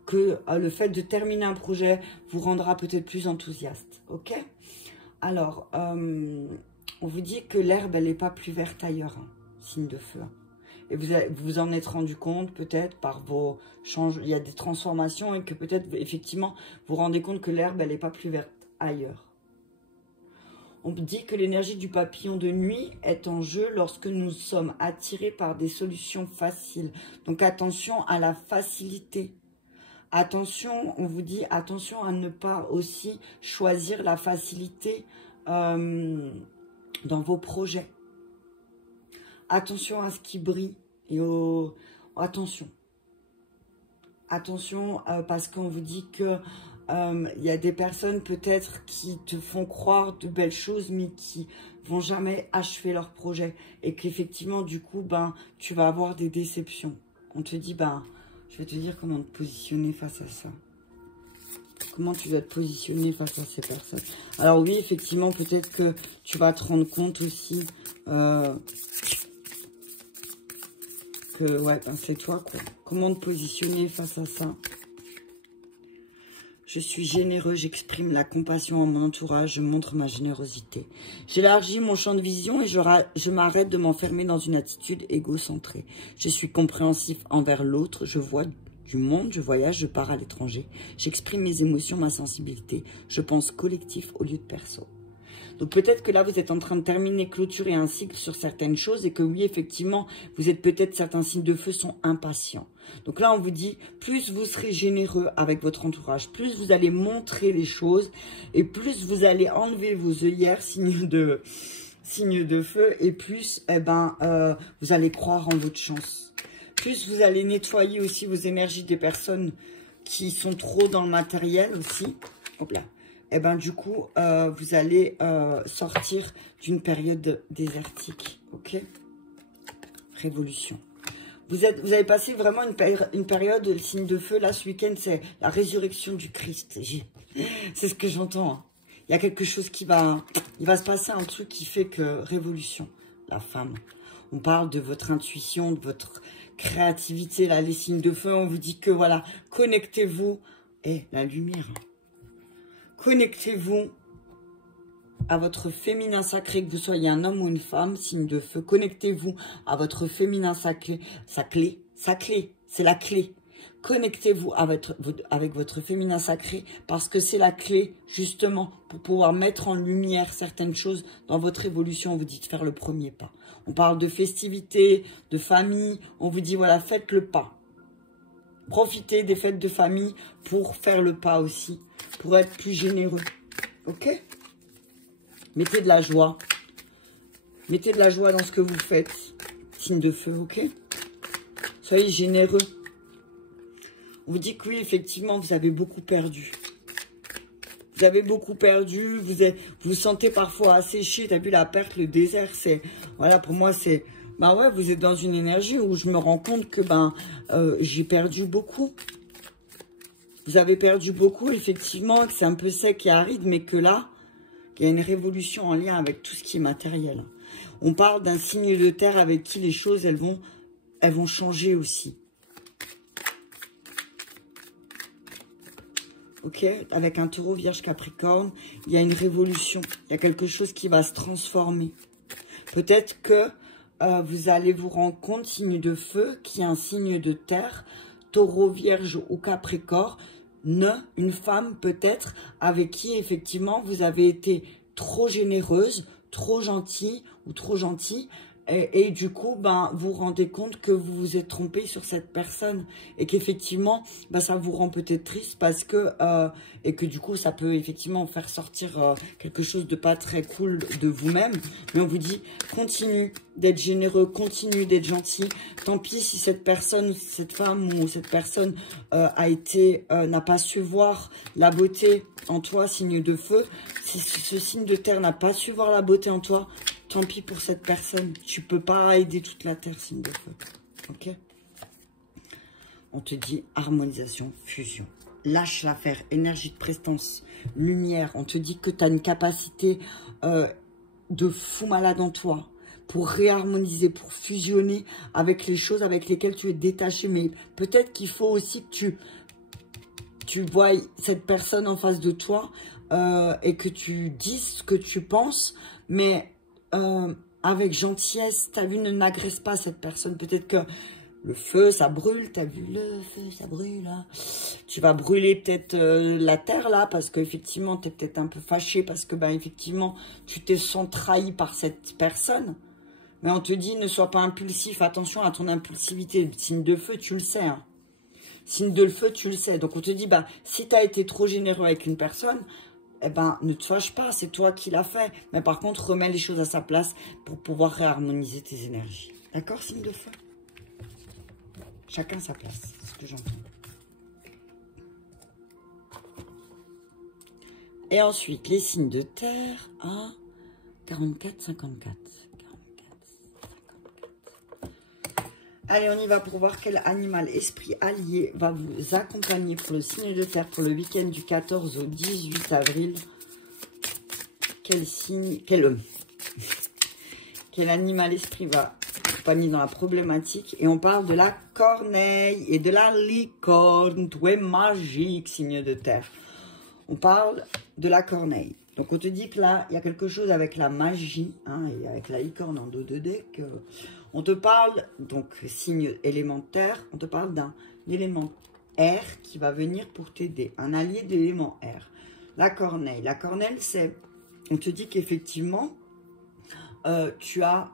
Que le fait de terminer un projet vous rendra peut-être plus enthousiaste. Ok? Alors, on vous dit que l'herbe, elle n'est pas plus verte ailleurs, hein, signe de feu. Et vous vous en êtes rendu compte, peut-être, par vos changements. Il y a des transformations et que peut-être, effectivement, vous vous rendez compte que l'herbe, elle n'est pas plus verte ailleurs. On dit que l'énergie du papillon de nuit est en jeu lorsque nous sommes attirés par des solutions faciles. Donc attention à la facilité. Attention, on vous dit attention à ne pas aussi choisir la facilité dans vos projets. Attention à ce qui brille. Et attention. Attention parce qu'on vous dit que y a des personnes peut-être qui te font croire de belles choses mais qui vont jamais achever leur projet et qu'effectivement du coup tu vas avoir des déceptions. On te dit je vais te dire comment te positionner face à ça. Comment tu dois te positionner face à ces personnes. Alors oui, effectivement, peut-être que tu vas te rendre compte aussi que ouais, c'est toi quoi. Comment te positionner face à ça. Je suis généreux, j'exprime la compassion en mon entourage, je montre ma générosité. J'élargis mon champ de vision et je m'arrête de m'enfermer dans une attitude égocentrée. Je suis compréhensif envers l'autre, je vois du monde, je voyage, je pars à l'étranger. J'exprime mes émotions, ma sensibilité. Je pense collectif au lieu de perso. Donc peut-être que là, vous êtes en train de terminer, clôturer un cycle sur certaines choses et que oui, effectivement, vous êtes peut-être, certains signes de feu sont impatients. Donc là, on vous dit, plus vous serez généreux avec votre entourage, plus vous allez montrer les choses et plus vous allez enlever vos œillères, signes de feu, et plus vous allez croire en votre chance. Plus vous allez nettoyer aussi vos énergies des personnes qui sont trop dans le matériel aussi. Hop là. Et du coup, vous allez sortir d'une période désertique. Ok? Révolution. Vous avez passé vraiment une période, le signe de feu, là, ce week-end, c'est la résurrection du Christ. C'est ce que j'entends. Hein. Il y a quelque chose il va se passer un truc qui fait que révolution, la femme. On parle de votre intuition, de votre créativité, là, les signes de feu. On vous dit que, voilà, connectez-vous. Et la lumière. Connectez-vous à votre féminin sacré, que vous soyez un homme ou une femme, signe de feu. Connectez-vous à votre féminin sacré. Sa clé, c'est la clé. Connectez-vous avec votre féminin sacré parce que c'est la clé justement pour pouvoir mettre en lumière certaines choses dans votre évolution. On vous dit de faire le premier pas. On parle de festivités, de famille. On vous dit voilà, faites le pas. Profitez des fêtes de famille pour faire le pas aussi, pour être plus généreux. Ok? Mettez de la joie. Mettez de la joie dans ce que vous faites. Signe de feu, ok? Soyez généreux. On vous dit que oui, effectivement, vous avez beaucoup perdu. Vous avez beaucoup perdu. Vous vous sentez parfois asséché. Tu as vu la perte, le désert. Voilà, pour moi, c'est... ouais, vous êtes dans une énergie où je me rends compte que j'ai perdu beaucoup. Vous avez perdu beaucoup, effectivement, que c'est un peu sec et aride, mais que là, il y a une révolution en lien avec tout ce qui est matériel. On parle d'un signe de terre avec qui les choses, elles vont changer aussi. Ok, avec un taureau, vierge, capricorne, il y a une révolution. Il y a quelque chose qui va se transformer. Peut-être que vous allez vous rendre compte, signe de feu, qui est un signe de terre, taureau, vierge ou capricorne, une femme peut-être avec qui effectivement vous avez été trop généreuse, trop gentille ou trop gentil. Et du coup, vous vous rendez compte que vous vous êtes trompé sur cette personne et qu'effectivement, ça vous rend peut-être triste parce que et que du coup, ça peut effectivement faire sortir quelque chose de pas très cool de vous-même. Mais on vous dit, continue d'être généreux, continue d'être gentil. Tant pis si cette personne, cette femme ou cette personne n'a pas su voir la beauté en toi, signe de feu. Si ce signe de terre n'a pas su voir la beauté en toi, tant pis pour cette personne. Tu peux pas aider toute la terre, signe de feu. Ok? On te dit harmonisation, fusion. Lâche l'affaire, énergie de prestance, lumière. On te dit que tu as une capacité de fou malade en toi pour réharmoniser, pour fusionner avec les choses avec lesquelles tu es détaché. Mais peut-être qu'il faut aussi que tu vois cette personne en face de toi et que tu dises ce que tu penses, mais avec gentillesse. T'as vu, ne n'agresse pas cette personne. Peut-être que le feu, ça brûle. T'as vu, le feu, ça brûle. Hein. tu vas brûler peut-être la terre là, parce qu'effectivement, tu es peut-être un peu fâché, parce que, ben, effectivement, tu te sens trahi par cette personne. Mais on te dit, ne sois pas impulsif, attention à ton impulsivité. Signe de feu, tu le sais. Hein. Signe de feu, tu le sais. Donc, on te dit, bah, si tu as été trop généreux avec une personne, eh ben, ne te fâche pas, c'est toi qui l'as fait. Mais par contre, remets les choses à sa place pour pouvoir réharmoniser tes énergies. D'accord, signe de feu? Chacun sa place, c'est ce que j'entends. Et ensuite, les signes de terre à 44, 54. Allez, on y va pour voir quel animal esprit allié va vous accompagner pour le signe de terre pour le week-end du 14 au 18 avril. Quel signe, quel animal esprit va accompagner dans la problématique? Et on parle de la corneille et de la licorne, tout est magique, signe de terre. On parle de la corneille. Donc, on te dit que là, il y a quelque chose avec la magie, hein, et avec la licorne en dos de deck. On te parle, donc, signe élémentaire, on te parle d'un élément air qui va venir pour t'aider. Un allié de l'élément air. La corneille. La corneille, c'est, on te dit qu'effectivement, tu as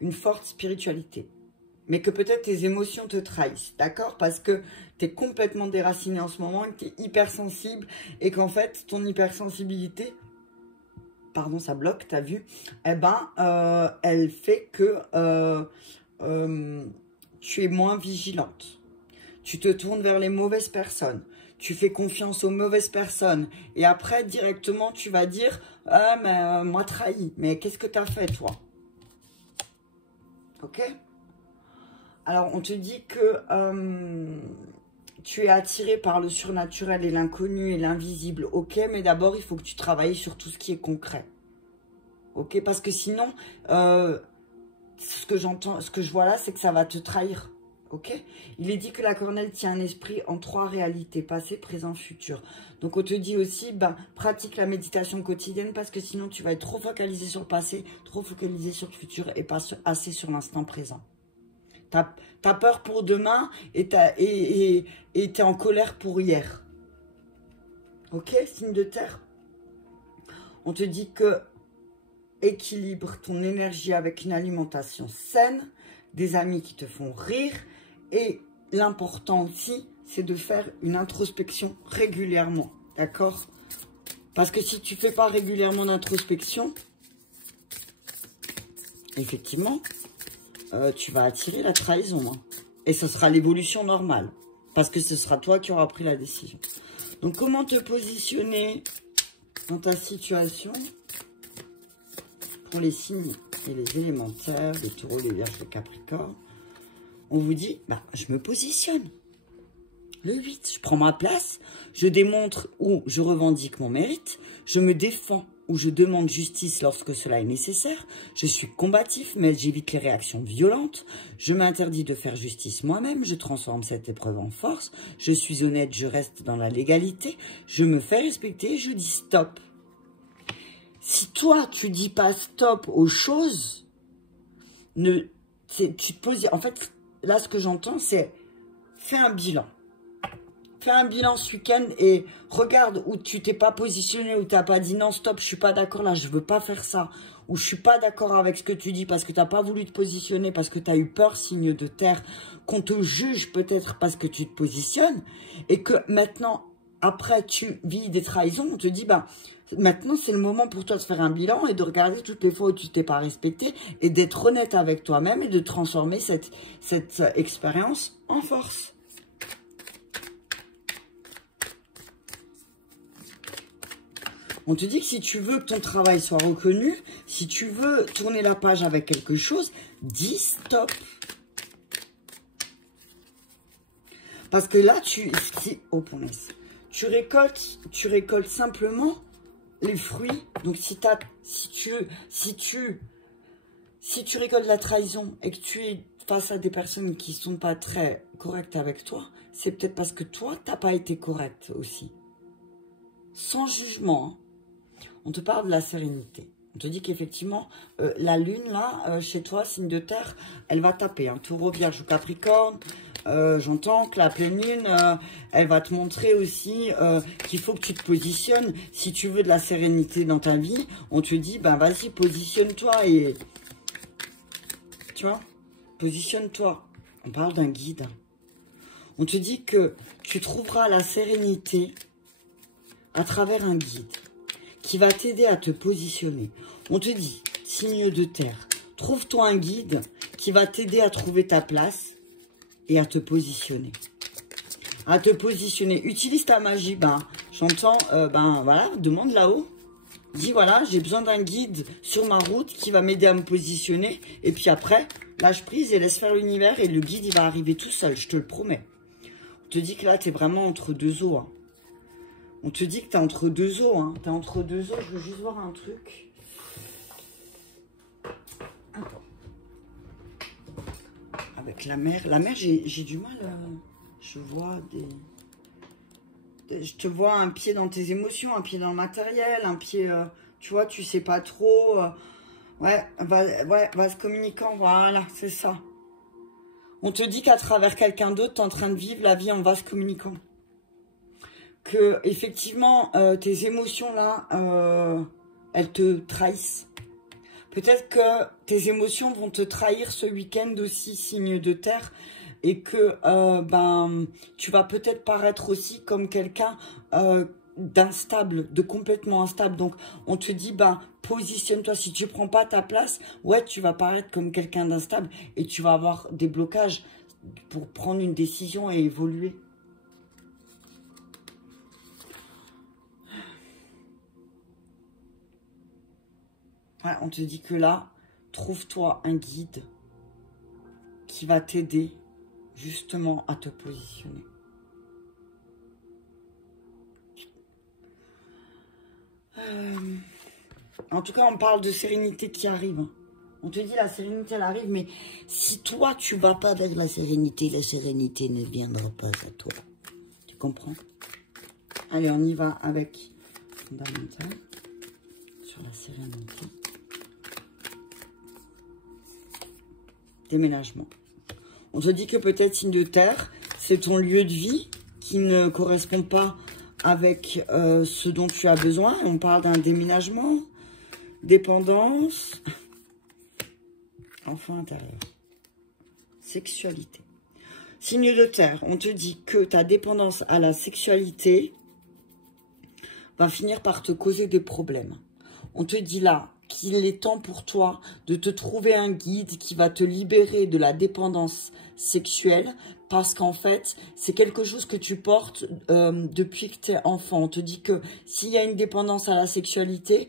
une forte spiritualité. Mais que peut-être tes émotions te trahissent, d'accord? Parce que tu es complètement déraciné en ce moment, et que tu es hypersensible, et qu'en fait, ton hypersensibilité, pardon, ça bloque, t'as vu? Eh ben, elle fait que tu es moins vigilante. Tu te tournes vers les mauvaises personnes. Tu fais confiance aux mauvaises personnes. Et après, directement, tu vas dire, « Ah, mais moi trahi. Mais qu'est-ce que tu as fait, toi ?» Ok? Alors, on te dit que tu es attiré par le surnaturel et l'inconnu et l'invisible. Ok, mais d'abord, il faut que tu travailles sur tout ce qui est concret. Ok, parce que sinon, ce que j'entends, ce que je vois là, c'est que ça va te trahir. Ok, il est dit que la corneille tient un esprit en 3 réalités, passé, présent, futur. Donc, on te dit aussi, ben, pratique la méditation quotidienne parce que sinon, tu vas être trop focalisé sur le passé, trop focalisé sur le futur et pas assez sur l'instant présent. T'as peur pour demain et t'es en colère pour hier. Ok, signe de terre. On te dit que équilibre ton énergie avec une alimentation saine, des amis qui te font rire. Et l'important aussi, c'est de faire une introspection régulièrement. D'accord? Parce que si tu ne fais pas régulièrement d'introspection, effectivement, tu vas attirer la trahison. Hein. Et ce sera l'évolution normale. Parce que ce sera toi qui auras pris la décision. Donc, comment te positionner dans ta situation pour les signes et les élémentaires, les taureaux, les vierges, les capricornes? On vous dit, bah, je me positionne. Le 8, je prends ma place, je démontre ou je revendique mon mérite, je me défends ou je demande justice lorsque cela est nécessaire, je suis combatif mais j'évite les réactions violentes, je m'interdis de faire justice moi-même, je transforme cette épreuve en force, je suis honnête, je reste dans la légalité, je me fais respecter, je dis stop. Si toi, tu dis pas stop aux choses, tu te poses, en fait, là, ce que j'entends, c'est fais un bilan. Fais un bilan ce week-end et regarde où tu t'es pas positionné, où tu n'as pas dit non, stop, je suis pas d'accord là, je veux pas faire ça. Ou je suis pas d'accord avec ce que tu dis parce que tu n'as pas voulu te positionner, parce que tu as eu peur, signe de terre, qu'on te juge peut-être parce que tu te positionnes. Et que maintenant, après, tu vis des trahisons, on te dit, bah, maintenant, c'est le moment pour toi de faire un bilan et de regarder toutes les fois où tu t'es pas respecté et d'être honnête avec toi-même et de transformer cette expérience en force. On te dit que si tu veux que ton travail soit reconnu, si tu veux tourner la page avec quelque chose, dis stop. Parce que là, oh, tu récoltes simplement les fruits. Donc, si tu récoltes la trahison et que tu es face à des personnes qui ne sont pas très correctes avec toi, c'est peut-être parce que toi, tu n'as pas été correct aussi. Sans jugement, hein. On te parle de la sérénité. On te dit qu'effectivement, la lune, là, chez toi, signe de terre, elle va taper. Hein. Taureau, vierge ou capricorne, j'entends que la pleine lune, elle va te montrer aussi qu'il faut que tu te positionnes. Si tu veux de la sérénité dans ta vie, on te dit, ben vas-y, positionne-toi et... Tu vois, positionne-toi. On parle d'un guide. On te dit que tu trouveras la sérénité à travers un guide qui va t'aider à te positionner. On te dit, signe de terre, trouve-toi un guide qui va t'aider à trouver ta place et à te positionner. À te positionner. Utilise ta magie. Ben, j'entends, voilà, demande là-haut. Dis, voilà, j'ai besoin d'un guide sur ma route qui va m'aider à me positionner. Et puis après, lâche prise et laisse faire l'univers. Et le guide, il va arriver tout seul, je te le promets. On te dit que là, tu es vraiment entre deux eaux. Hein. On te dit que tu es entre deux eaux. Hein. Tu es entre deux eaux. Je veux juste voir un truc. Attends. Avec la mer, j'ai du mal. Je vois des... Je te vois un pied dans tes émotions, un pied dans le matériel, un pied... tu vois, tu sais pas trop. Ouais, vase communicant, voilà, c'est ça. On te dit qu'à travers quelqu'un d'autre, tu es en train de vivre la vie en vase communicant. Que, effectivement, tes émotions, là, elles te trahissent. Peut-être que tes émotions vont te trahir ce week-end aussi, signe de terre. Et que, tu vas peut-être paraître aussi comme quelqu'un d'instable, de complètement instable. Donc, on te dit, positionne-toi. Si tu prends pas ta place, ouais, tu vas paraître comme quelqu'un d'instable et tu vas avoir des blocages pour prendre une décision et évoluer. Ouais, on te dit que là, trouve-toi un guide qui va t'aider justement à te positionner. En tout cas, on parle de sérénité qui arrive. On te dit la sérénité, elle arrive, mais si toi, tu ne vas pas vers la sérénité ne viendra pas à toi. Tu comprends? Allez, on y va avec fondamental sur la sérénité. Déménagement. On te dit que peut-être signe de terre, c'est ton lieu de vie qui ne correspond pas avec ce dont tu as besoin. On parle d'un déménagement, dépendance, enfant intérieur, sexualité. Signe de terre, on te dit que ta dépendance à la sexualité va finir par te causer des problèmes. On te dit là qu'il est temps pour toi de te trouver un guide qui va te libérer de la dépendance sexuelle, parce qu'en fait, c'est quelque chose que tu portes depuis que tu es enfant. On te dit que s'il y a une dépendance à la sexualité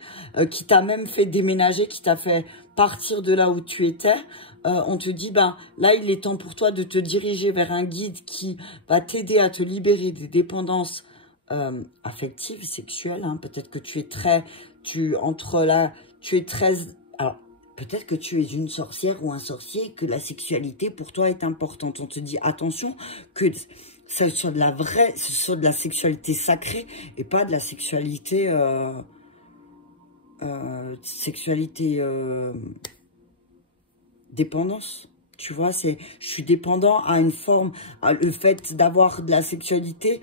qui t'a même fait déménager, qui t'a fait partir de là où tu étais, on te dit, là, il est temps pour toi de te diriger vers un guide qui va t'aider à te libérer des dépendances affectives, sexuelles. Hein. Peut-être que tu es très... Alors, peut-être que tu es une sorcière ou un sorcier, que la sexualité pour toi est importante. On te dit attention que ce soit de la vraie, ce soit de la sexualité sacrée et pas de la sexualité, dépendance. Tu vois, je suis dépendant à une forme, le fait d'avoir de la sexualité,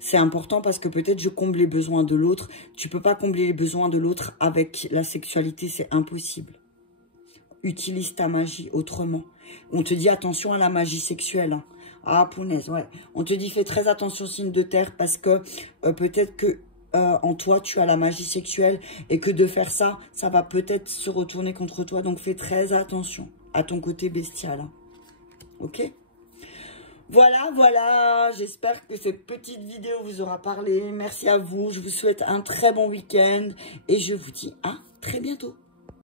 c'est important parce que peut-être je comble les besoins de l'autre. Tu peux pas combler les besoins de l'autre avec la sexualité, c'est impossible. Utilise ta magie autrement. On te dit attention à la magie sexuelle. Hein. Ah, punaise, ouais. On te dit fais très attention, signe de terre, parce que peut-être que en toi, tu as la magie sexuelle et que de faire ça, ça va peut-être se retourner contre toi. Donc, fais très attention à ton côté bestial. Hein. Ok? Voilà, voilà. J'espère que cette petite vidéo vous aura parlé. Merci à vous. Je vous souhaite un très bon week-end et je vous dis à très bientôt.